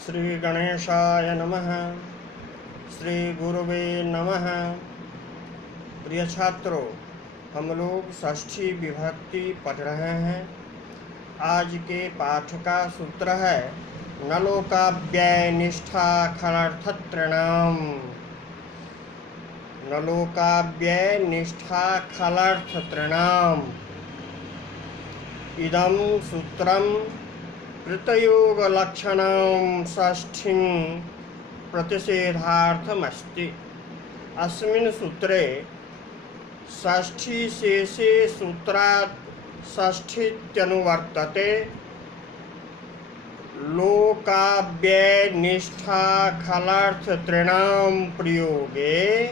श्री गणेशाय नमः। श्री गुरुवे नमः। प्रिय छात्रों, हम लोग षष्ठी विभक्ति पढ़ रहे हैं। आज के पाठ का सूत्र है नलोकाव्यय निष्ठा खलर्थत्रणाम। नलोकाव्यय निष्ठा खलर्थत्रणाम। इदं सूत्रं कृतयोगलक्षणं षष्ठीं प्रतिषेधार्थमस्ति। अस्मिन् सूत्रे षष्ठीशेषे सूत्रात् षष्ठीत्यनुवर्तते। लोकाव्यय निष्ठा खलर्थत्रणां प्रयोगे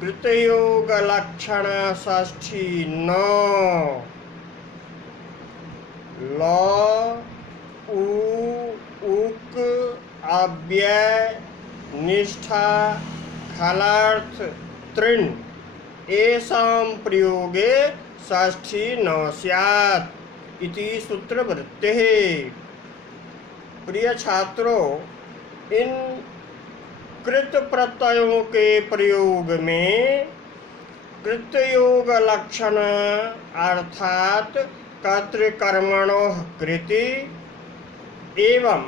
कृतयोगलक्षण षष्ठी न ल उ उक अव्यय निष्ठा खलर्थ तृण एषां प्रयोगे षष्ठी न स्यात् इति सूत्रवृत्तिः। प्रिय छात्रों, इन कृत प्रत्ययों के प्रयोग में कृतयोग लक्षण अर्थात कर्तृकर्मणोः कृति एवं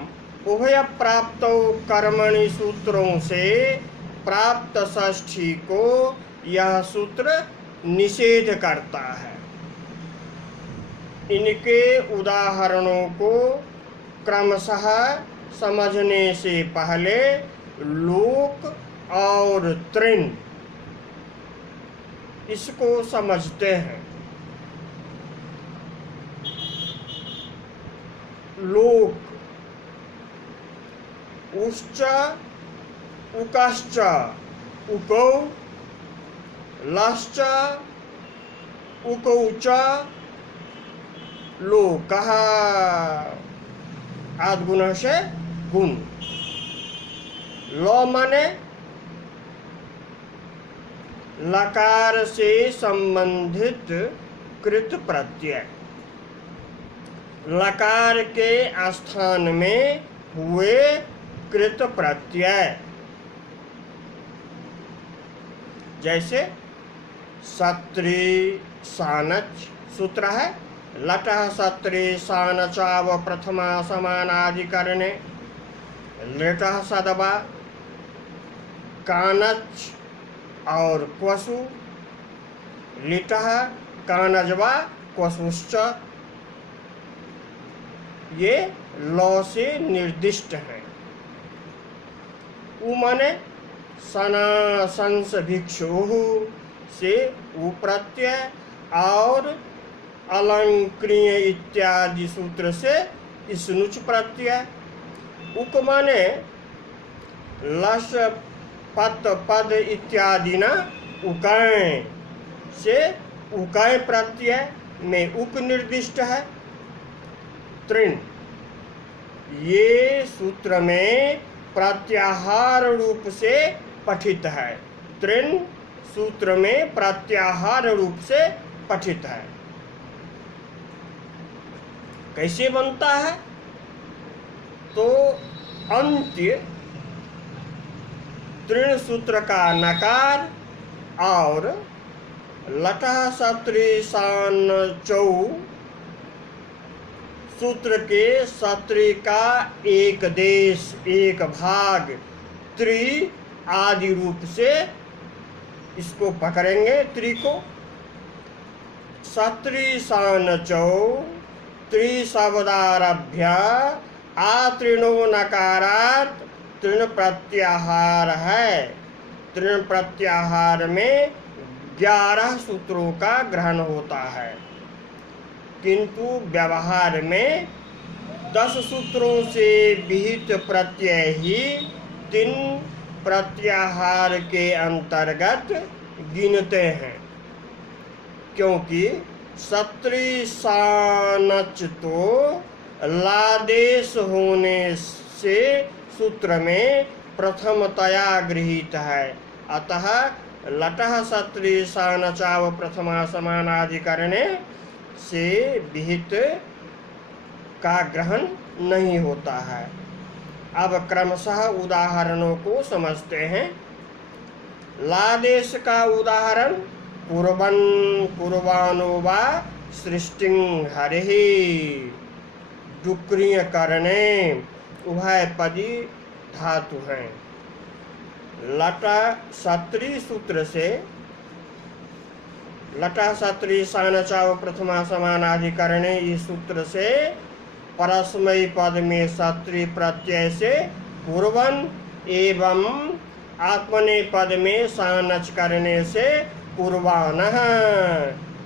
उभय प्राप्त कर्मणि सूत्रों से प्राप्त षष्ठी को यह सूत्र निषेध करता है। इनके उदाहरणों को क्रमशः समझने से पहले लोक और तृण इसको समझते हैं। लोक उश्च उकश्च उकौ लश्च उकौ च लोकः। आद्गुण से गुण। ल माने लकार से संबंधित कृत प्रत्यय। लकार के स्थान में हुए कृत प्रत्यय, जैसे सत्री सानच सूत्र है। लटः सत्री सानचाव प्रथमा समानाधिकरणे लिटः सदवा कानच और क्वसु लिटः कानजवा क्वसुश्च। ये लौ से निर्दिष्ट है। उ माने सना संस भिक्षु से उ प्रत्यय और अलंकृय इत्यादि सूत्र से स्नुच प्रत्यय। उक माने लस पत पद इत्यादि न उकाय से उकाय प्रत्यय में उक निर्दिष्ट है। तृण ये सूत्र में प्रत्याहार रूप से पठित है। तृण सूत्र में प्रत्याहार रूप से पठित है। कैसे बनता है? तो अंत्य तृण सूत्र का नकार और लटः सत्री सान चौ सूत्र के सत्री का एक देश एक भाग त्रि आदि रूप से इसको पकड़ेंगे। त्रि को सत्री सान चौ त्रि शब्दारभ्य आतृणो नकारात् तृण प्रत्याहार है। तृण प्रत्याहार में 11 सूत्रों का ग्रहण होता है, किंतु व्यवहार में 10 सूत्रों से विहित प्रत्यय ही 3 प्रत्याहार के अंतर्गत गिनते हैं। क्योंकि सत्री सानच तो लादेश होने से सूत्र में प्रथमतया गृहीत है। अतः लटः सत्री सानचाव प्रथमा समानाधिकरणे से विहित का ग्रहण नहीं होता है। अब क्रमशः उदाहरणों को समझते हैं। लादेश का उदाहरण कुर्बन कुर्बानो वा सृष्टिं हरिः। डुक्रिय करने उभयपदी धातु हैं। लटा सत्री सूत्र से लटा सत्री सानचाव प्रथमा समानाधिकरणे इस सूत्र से परस्मयी पद में सत्री प्रत्यय से कुर्बन एवं आत्मने पद में सानच करने से कुर्बानः,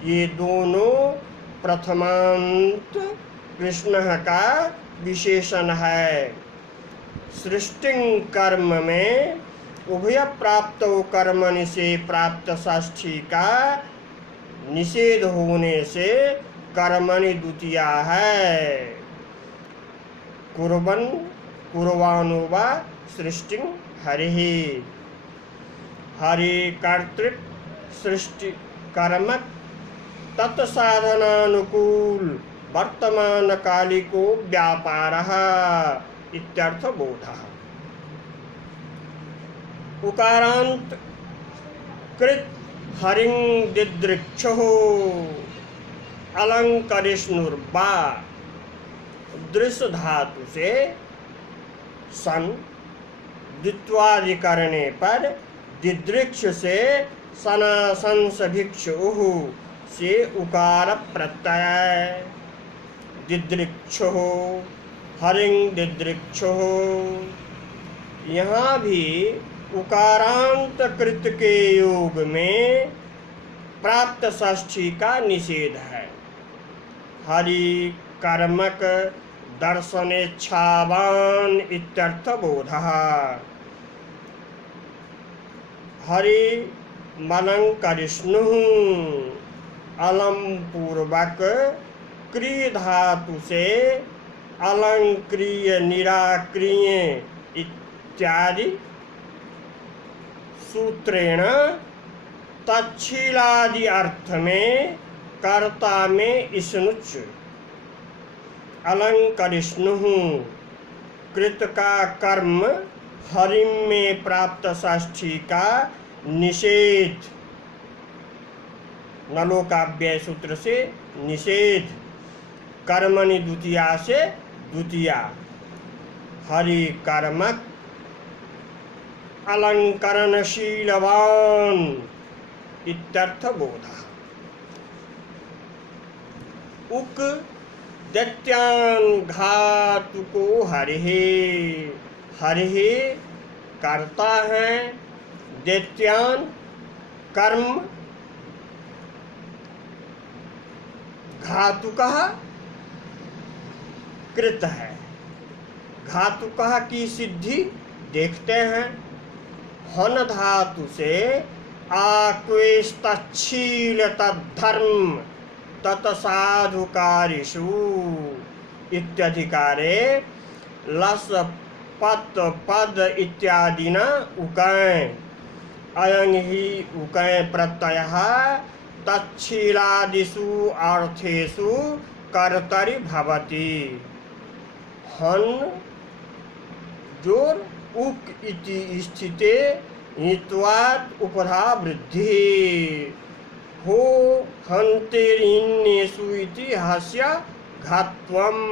ये दोनों प्रथमांत कृष्ण का विशेषण है। सृष्टि कर्म में उभय प्राप्त कर्मणि से प्राप्त षष्ठी का निषेध होने से कर्मणि द्वितीया है। कुर्बन कुर्बानो वा सृष्टि हरिः। हरि कर्तृक सृष्टि कर्मक तत्साधनानुकूल वर्तमान कालिको व्यापारः इत्यर्थ बोधः। उकारांत कृत हरिं दिदृक्षुः अलंकरिष्णुर्वा दृश धातु से सन द्वित्वादि करने पर दिदृक्ष से सनासंस भिक्षुः से उकार प्रत्यय दिदृक्षुः हरिं दिदृक्षुः। यहाँ भी उकारांत कृत के योग में प्राप्त षष्ठी का निषेध है। हरि कर्मक दर्शनेच्छावान इत्यर्थ बोधः। हरि मलं करिष्णुः अलम पूर्वक क्रिय धातु से अलंक्रिय निराक्रिय इत्यादि सूत्रेण तच्छीलादि अर्थ में कर्ता में इसनुच अलंकरिष्णुः कृत का कर्म हरिम में प्राप्त षष्ठी का निषेध नलोकाव्यय सूत्र से निषेध कर्मणि द्वितीया से द्वितीया हरि कर्मक अलंकरणशीलवान इत्यर्थ बोधः। उक दैत्यान घातुको हरिः। हरिः कर्ता है, दैत्यान कर्म, घातुकः कृत है। घातुकः की सिद्धि देखते हैं। हन धातु से आक्वेस्तच्छील तद्धर्म तत्साधुकारिषु इत्यधिकारे लस पत पद इत्यादिना उकय अयं हि उकय प्रत्ययः तच्छीलादिषु अर्थेषु कर्तरि भवति। हन जोर उक इति स्थिते हित्वात् उपधा वृद्धि हो हन्तेरिन्नेषु इति हस्य घात्वम्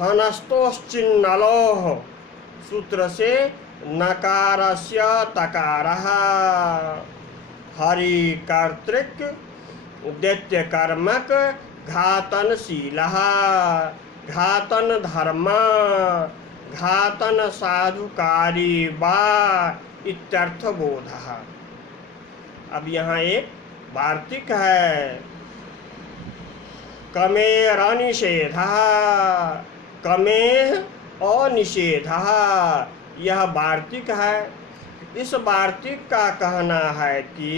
हनस्तोश्चिन्नलोः सूत्र से नकारस्य तकारः। हरि कर्तृक दैत्य कर्मक घातनशीलः घातन धर्म घातन साधुकारी वा इत्यर्थ बोधः। अब यहाँ एक वार्तिक है। कमेर अनिषेधः कमेह अनिषेधः यह वार्तिक है। इस वार्तिक का कहना है कि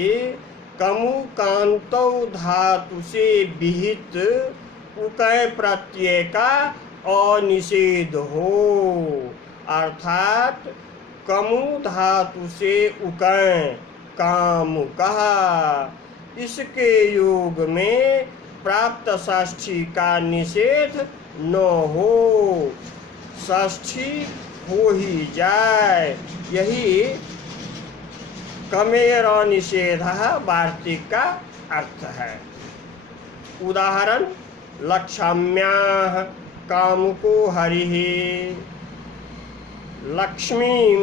कमु कांतौ धातु से विहित उकय प्रत्यय का अनिषेध हो, अर्थात कमु धातु से उकय काम कहा, इसके योग में प्राप्त षष्ठी का निषेध न हो। षष्ठी हो ही जाए, यही कमेर निषेध वार्तिक का अर्थ है। उदाहरण, लक्षाम्याः कामुको हरिः लक्ष्मीं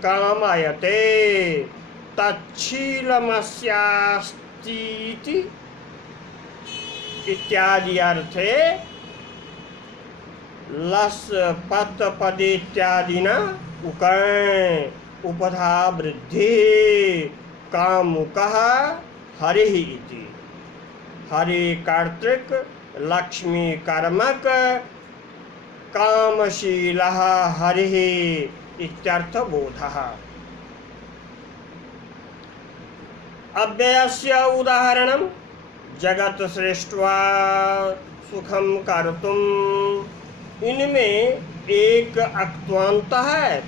कामयते तच्छीलमस्यास्तीति इत्यादि अर्थे लस पत पदेत्यादिना उकर्ण उपधा वृद्धि कामुकः हरिः इति। हरि कर्तृक, लक्ष्मी कर्मक, कामशीलः हरिः इत्यर्थ बोधः। अव्ययस्य उदाहरणं जगत सृष्ट्वा सुखम कर्तुम्। इनमें एक अक्त्वान्त है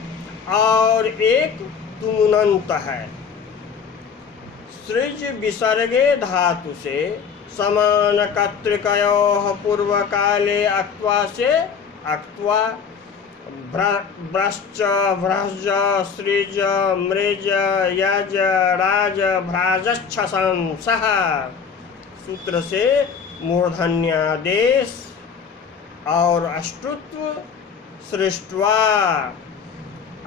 और एक तुमुनन्त है। सृज विसर्गे धातु से समान कर्तृकयोः पूर्व काले अक्त्वा से अक्त्वा व्रश्च व्रज सृज मृज यज राज भ्राजच्छंसः सूत्र से मूर्धन्यादेश और अष्टुत्व सृष्ट्वा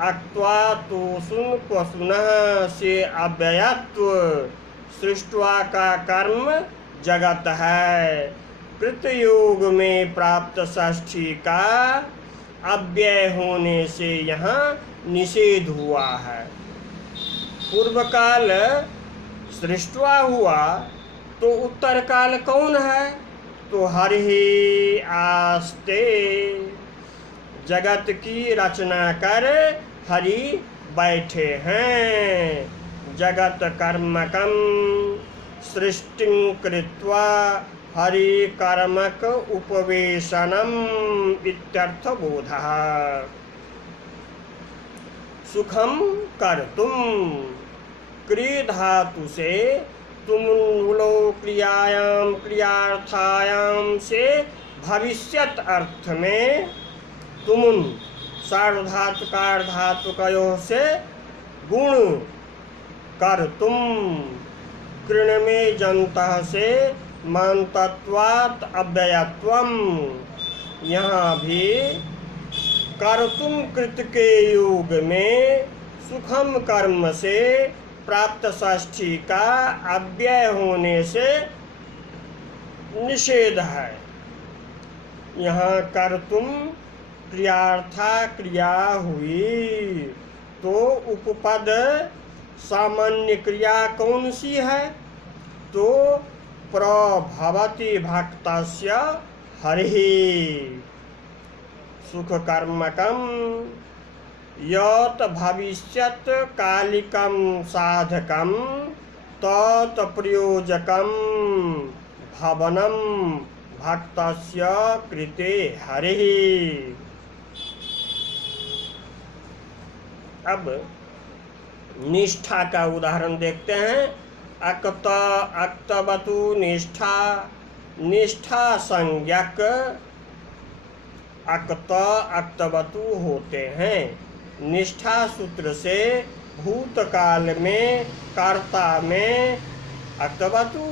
अक्त्वा तो सुन क्वसुनः से अव्ययत्व। सृष्ट्वा का कर्म जगत है। कृतयोग में प्राप्त षष्ठी का अव्यय होने से यहाँ निषेध हुआ है। पूर्व काल सृष्ट्वा हुआ तो उत्तर काल कौन है? तो हरि आस्ते। जगत की रचना कर हरि बैठे हैं। जगत कर्मकम सृष्टिं कृत्वा हरि कर्मक उपवेशनम इत्यर्थ बोधः। सुखम कर्तुम क्री धातु से तुमुलो क्रियायाम क्रियार्थायाम से भविष्यत अर्थ में तुमुन सार्वधातुकार धातुकयोः से गुण कर्तुम कृण में जन्तः से मान्तत्वात् अव्ययत्वम। यहाँ भी कर्तुम कृत के योग में सुखम कर्म से प्राप्त षष्ठी का अव्यय होने से निषेध है। यहाँ कर्तुम क्रियार्था क्रिया हुई तो उपपद सामान्य क्रिया कौन सी है? तो प्रभवति भक्तस्य हरिः सुख कर्मकम यत् भविष्यत् कालिकम साधकम तत् प्रयोजकम भवनम भक्तस्य कृते हरिः। अब निष्ठा का उदाहरण देखते हैं। अक्त अक्तवतु निष्ठा, निष्ठा संज्ञक अक्त अक्तवतु होते हैं। निष्ठा सूत्र से भूतकाल में कर्ता में अक्तवतु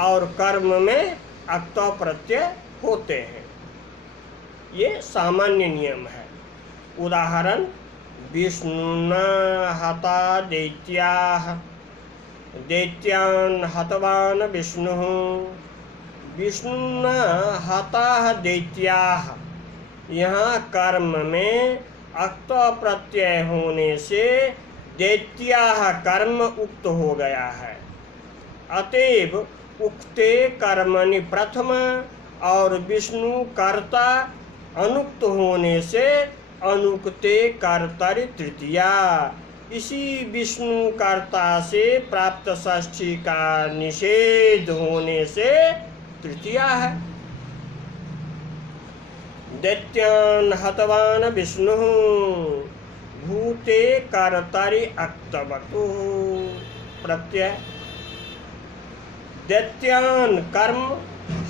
और कर्म में अक्त प्रत्यय होते हैं। ये सामान्य नियम है। उदाहरण, विष्णुना हता दैत्याः दैत्यान् हतवान् विष्णुः। विष्णुना हताः दैत्याः, यहाँ कर्म में अक्त प्रत्यय होने से दैत्याः कर्म उक्त हो गया है। अतएव उक्ते कर्मणि प्रथम और विष्णु कर्ता अनुक्त होने से अनुक्ते कर्तरि तृतीया। इसी विष्णु कर्ता से प्राप्त षष्ठी का निषेध होने से तृतीया है। दैत्यान् हतवान् विष्णुः भूते कर्तरि अक्तवतु प्रत्यय। दैत्यान् कर्म,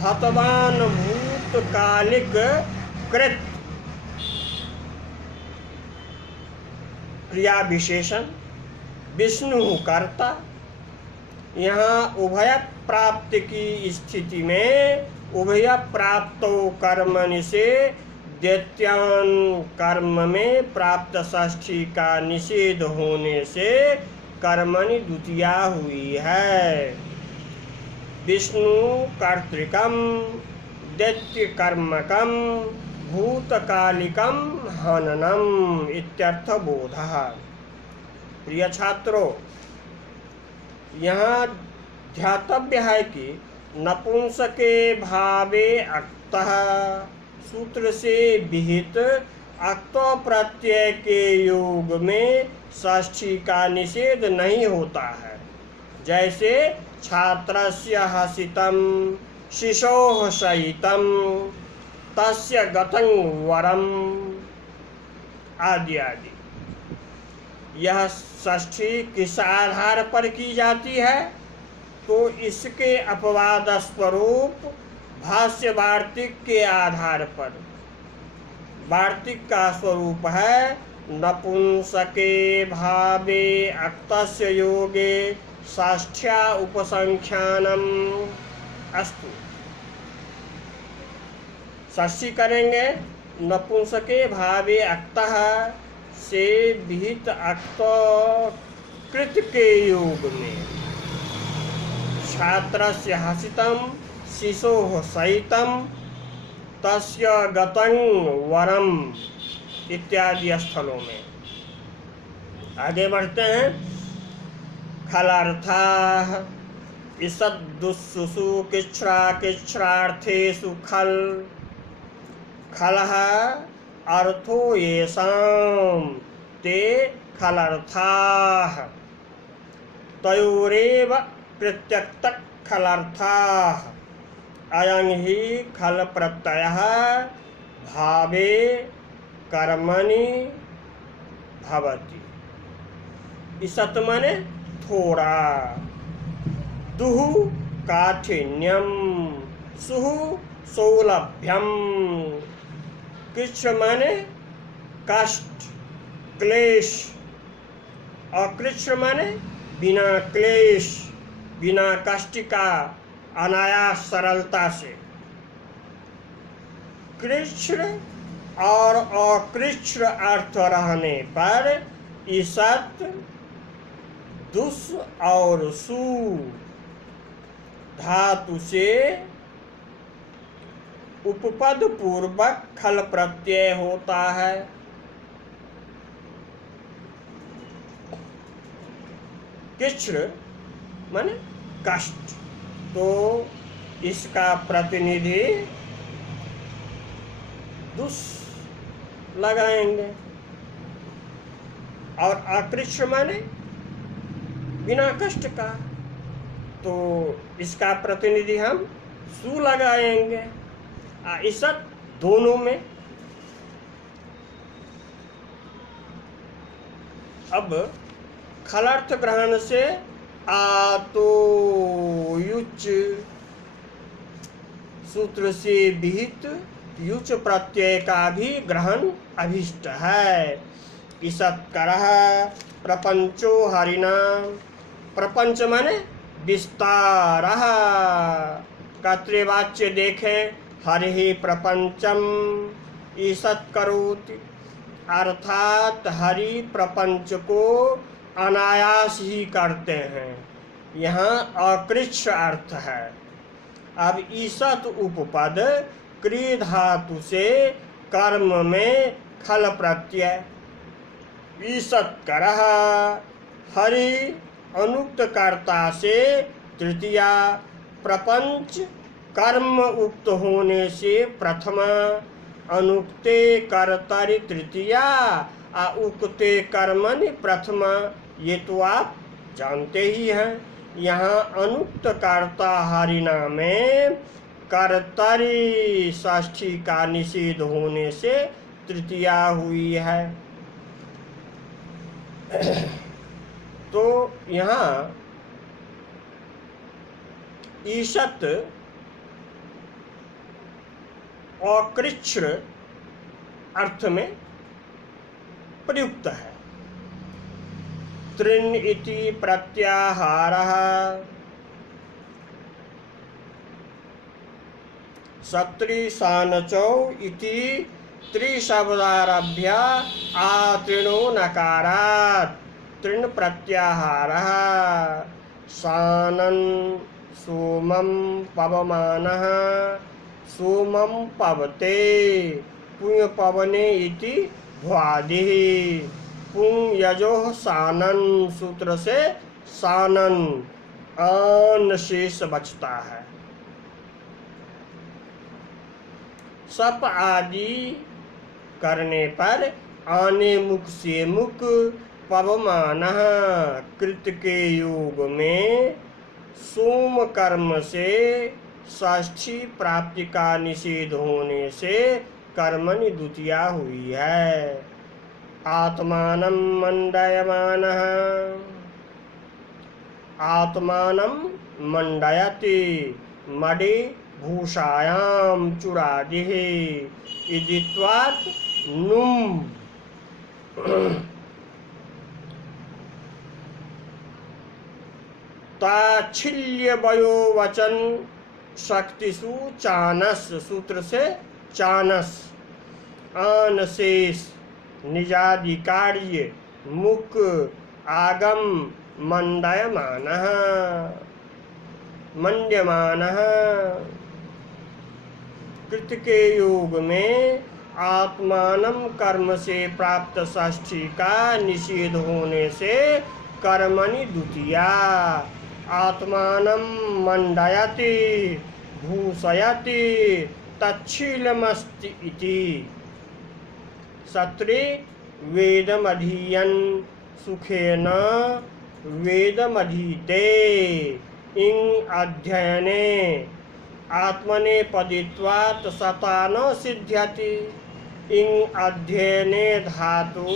हतवान् भूतकालिक कृत। क्रिया विशेषण, विष्णु कर्ता। यहाँ उभय प्राप्त की स्थिति में उभय प्राप्तो कर्मणि से द्वितीयान कर्म में प्राप्त षष्ठी का निषेध होने से कर्मणि द्वितीया हुई है। विष्णु कर्तृकम दैत्य कर्मकम भूतकालिकम हननम इत्यर्थ बोधः। प्रिय छात्रों, यहाँ ध्यातव्य है कि नपुंसके भावे अक्तः सूत्र से विहित अक्त प्रत्यय के योग में षष्ठी का निषेध नहीं होता है। जैसे छात्रस्य हसितं शिशोः शयितं तस्य गतं वरम आदि आदि। यह षष्ठी किस आधार पर की जाती है? तो इसके अपवाद स्वरूप भाष्य वार्तिक के आधार पर। वार्तिक का स्वरूप है नपुंसके भावे अक्तस्य योगे षष्ठ्या उपसंख्यानम अस्तु। षष्ठी करेंगे नपुंसके भावे अक्तः से विहित अक्त कृत के योग में छात्रस्य हसितं शिशोः शयितं तस्य गतं वरम इत्यादि स्थलों में। आगे बढ़ते हैं। खलार्थाः ईषदुस्सुषु किच्छ्रा किच्छ्रार्थेषु खल खलः अर्थो येषां ते खलर्थाः तयोरेव प्रत्यक्तः खलर्थाः अयं हि खल प्रत्ययः भावे कर्मणि भवति। ईषत् माने थोड़ा, दुः काठिन्यम, सुः सौलभ्यम, कृच्छ माने कष्ट क्लेश, अकृच्छ माने बिना क्लेश बिना कष्ट का अनायास सरलता से। कृच्छ और अकृच्छ अर्थ रहने पर ईषत् दुस् और सु धातु से उपपद पूर्वक खल प्रत्यय होता है। कृच्छ माने कष्ट, तो इसका प्रतिनिधि दुस् लगाएंगे। और अकृच्छ माने बिना कष्ट का, तो इसका प्रतिनिधि हम सु लगाएंगे। ईषत् दोनों में। अब खलर्थ ग्रहण से आतो युच सूत्र से विहित युच प्रत्यय का भी ग्रहण अभिष्ट है। ईषत्करः प्रपंचो हरिणा, प्रपंच माने विस्तारः। कर्तृवाच्य देखें, हरिः प्रपंचम ईषत् करोति, अर्थात हरि प्रपंच को अनायास ही करते हैं। यहाँ अकृच्छ अर्थ है। अब ईषत् उपपद क्री धातु से कर्म में खल प्रत्यय। ईषत्करः हरि अनुक्त कर्ता से तृतीया, प्रपंच कर्म उक्त होने से प्रथमा, अनुक्ते कर्तरि तृतीया, उक्ते कर्मणि प्रथमा। ये तो आप जानते ही हैं। यहाँ अनुक्त कर्ता हरिणा में कर्तरि षष्ठी का निषेध होने से तृतीया हुई है। तो यहाँ ईषत् अकृच्छ अर्थ में प्रयुक्त है। त्रिन इति प्रत्याहारः सत्रिशानचौ इति त्रिशब्दारभ्य आतृणो नकारात् तृण प्रत्याहारः शानन् सोमं पवमानः सोमं पवते पुण्य पवने इति भ्वादिः पुंग यजोः सानन सूत्र से सानन आन शेष बचता है। सप आदि करने पर आने मुख से मुख पवमान कृत के योग में सोम कर्म से षष्ठी प्राप्ति का निषेध होने से कर्मणि द्वितीया हुई है। आत्मानं मंडयमानः आत्मानं मंडयति मडि भूषायां चुरादिः इदित्वात् नुम् ताच्छिल्य वयो वचन शक्तिषु चानस सूत्र से चानस आन शेष निजादि कार्य मुख आगम मंडयमानः मंड्यमानः कृत के योग में आत्मानं कर्म से प्राप्त षष्ठी का निषेध होने से कर्मणि द्वितीया आत्मानं मंडयति भूषयति तच्छीलमस्ति इति सत्रे वेदमधीयन् सुखेन वेदमधीते इंग अध्ययने आत्मने पदित्वात् सता न सिद्ध्यति इंग अध्ययने धातु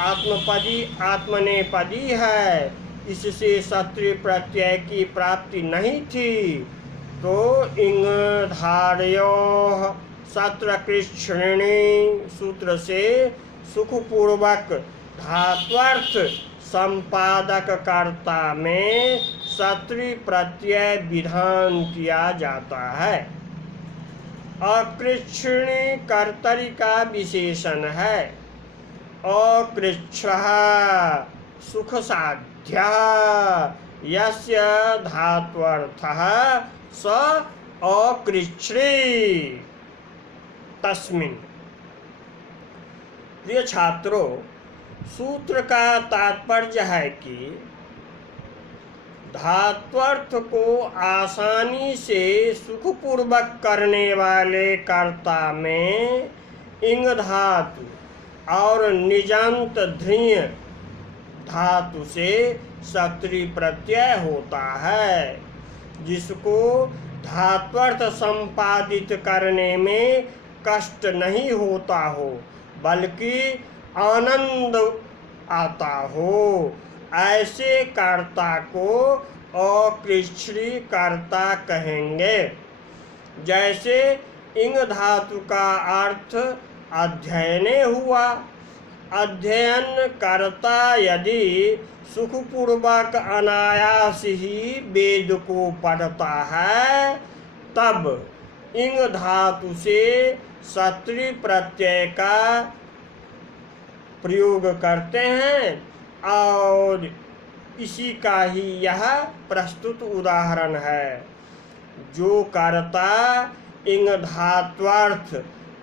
आत्मपदी आत्मनेपदी है, इससे सत्रि प्रत्यय की प्राप्ति नहीं थी। तो इंग धारयोः सत्र कृष्णिणी सूत्र से सुखपूर्वक धात्वर्थ संपादक कर्ता में सत्रि प्रत्यय विधान किया जाता है। अकृच्छिणी कर्तरी का विशेषण है। अकृच्छः सुख साध्य यस्य धात्वर्थः स अकृच्छ्री तस्मिन्। प्रिय छात्रों, सूत्र का तात्पर्य है कि धात्वर्थ को आसानी से सुखपूर्वक करने वाले कर्ता में इंग धातु और निजांत ध्रिय धातु से सत्रि प्रत्यय होता है, जिसको धात्वर्थ संपादित करने में कष्ट नहीं होता हो बल्कि आनंद आता हो, ऐसे कर्ता को अकृच्छ्री कर्ता कहेंगे। जैसे इंग धातु का अर्थ अध्ययने हुआ। अध्ययन कर्ता यदि सुखपूर्वक अनायास ही वेद को पढ़ता है तब इंग धातु से सत्रि प्रत्यय का प्रयोग करते हैं, और इसी का ही यह प्रस्तुत उदाहरण है। जो कर्ता इंग धात्वर्थ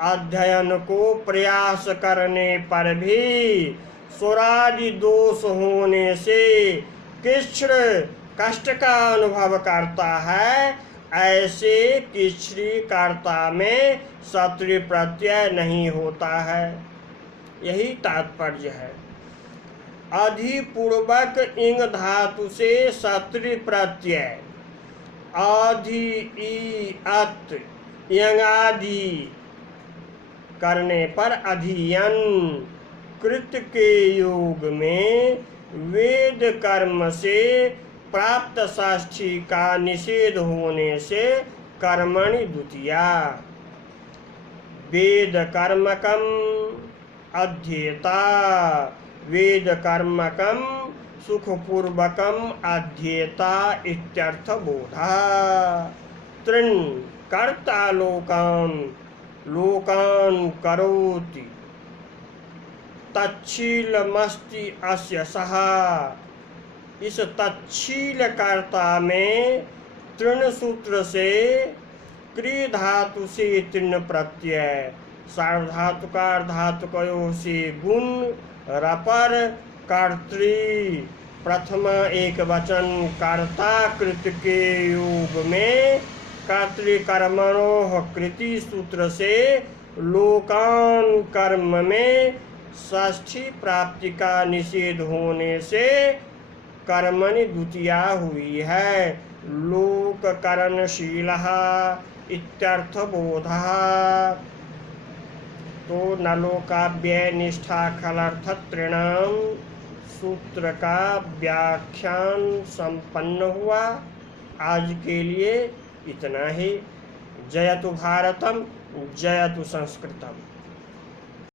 अध्ययन को प्रयास करने पर भी स्वरादि दोष होने से कृच्छ्र कष्ट का अनुभव करता है, ऐसे कृच्छ्री कर्ता में सत्रि प्रत्यय नहीं होता है। यही तात्पर्य है। अधिपूर्वक इंग धातु से सत्रि प्रत्यय आधि ई अत यंगादि करने पर अधीयन कृत के योग में वेद कर्म से प्राप्त षष्ठी का निषेध होने से कर्मणि द्वितीया वेद कर्मकम अध्येता वेद कर्मकम सुखपूर्वकम अध्येता इत्यर्थ बोधः। तृण कर्ता लोकान लोकान करोति तच्छीलमस्ति अस्य सः। इस तच्छील कर्ता में तृण सूत्र से क्री धातु से तृण प्रत्यय, सार्वधातुकार धातुकयों से गुण, रपर कर्तृ प्रथम एक वचन कर्ता कृत के योग में कर्तृकर्मणोः कृति सूत्र से लोकान कर्म में षष्ठी प्राप्ति का निषेध होने से कर्मणि द्वितीया हुई है। लोक करणशीलः इत्यर्थ बोधः। तो नलोकाव्यय निष्ठा खलर्थत्रिणाम सूत्र का व्याख्यान संपन्न हुआ। आज के लिए इतना ही। जयतु भारतम, जयतु संस्कृतम।